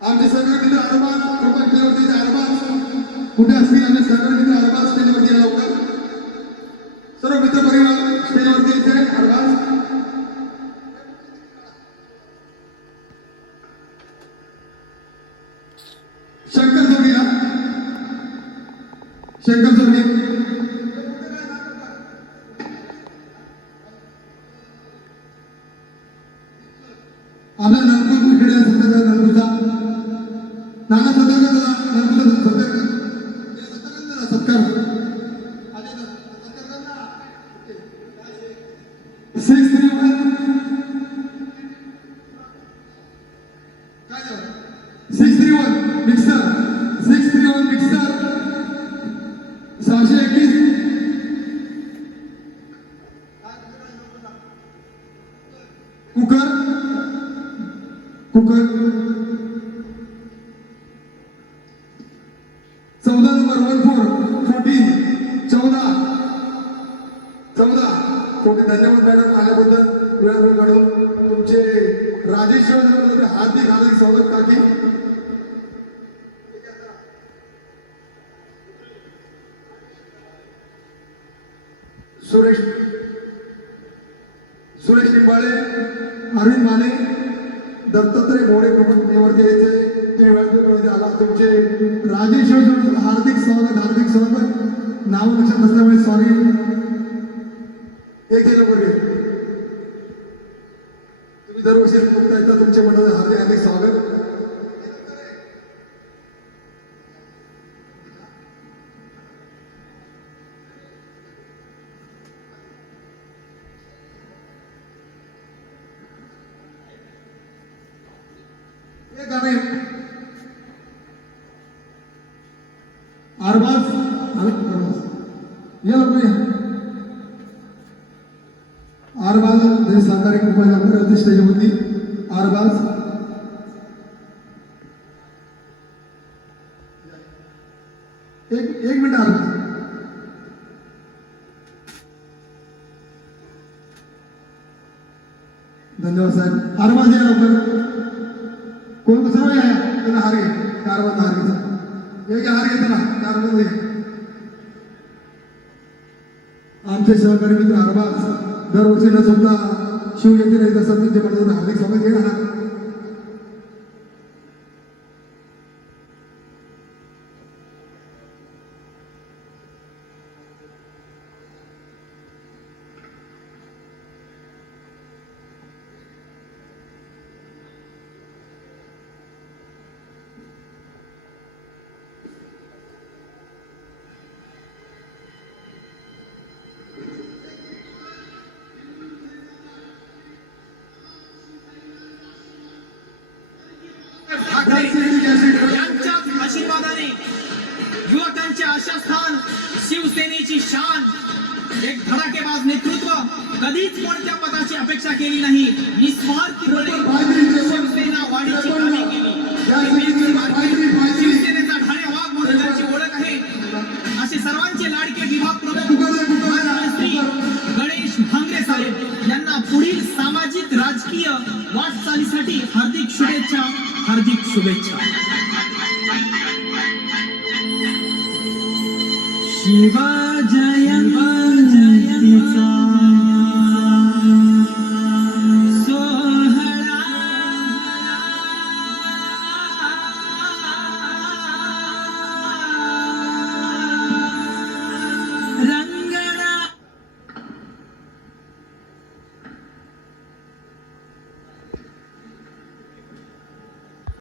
आमचे सगळे मित्र अरबाज कृपा स्टेजवरती अरबाज कुठे असतील आमचे सगळे मित्र अरबाज स्टेजवरती या लवकर. सर्व मित्र परिवार स्टेजवरती यायचे अरबाज. शंकर जोगी या शंकर जोगी आपला नरपूर इकडे सत्याचा नरपूरचा नाना सत्याचा नरपूरचा सत्कार six three one six three one mixer 631 mixer 621 cooker cooker 14 number 14 धन्यवाद मॅडम आल्याबद्दल वेळ काढून. तुमचे राजेश हार्दिक हार्दिक स्वागत काकी. सुरेश निंबाळे अरविंद माने दत्तात्रय मोरे प्रमुख यायचे ते वेळेमध्ये आला. तुमचे राजेश हार्दिक स्वागत. नाव लक्षात नसल्यामुळे सॉरी. एक वगैरे तुम्ही दरवर्षी बघता येतात. तुमच्या मनात हार्दिक हार्दिक स्वागत. अरबाज या लोक अरबाज हे सहकारी कृपया स्टेजवरती अरबाज एक मिनिट अरबाज धन्यवाद साहेब. अरबाज या लवकर. कोण सर्व या त्यांना हार घे. अरबाज हार घ्यायचा एक हार घेताना अरबाज आमचे सहकारी मित्र अरबाज दरवर्षी न सुद्धा शिवजयंती राहील असं त्यांच्या मनातून हार्दिक स्वागत घेणार. यांच्या आशीर्वादाने युवकांचे आशास्थान शिवसेनेची शान एक धडाकेबाज नेतृत्व कधीच कोणत्या पदाची अपेक्षा केली नाही. निस्वार्थीपणे शिवसेना वाढीची कामे केली. शिवसेनेचा ठाणे वाघ म्हणून त्यांची ओळख आहे. असे सर्वांचे लाडके विभाग प्रमुख श्री गणेश भांगरे साहेब यांना पुढील सामाजिक राजकीय वाटचालीसाठी हार्दिक शुभेच्छा. हार्दिक शुभेच्छा. शिवा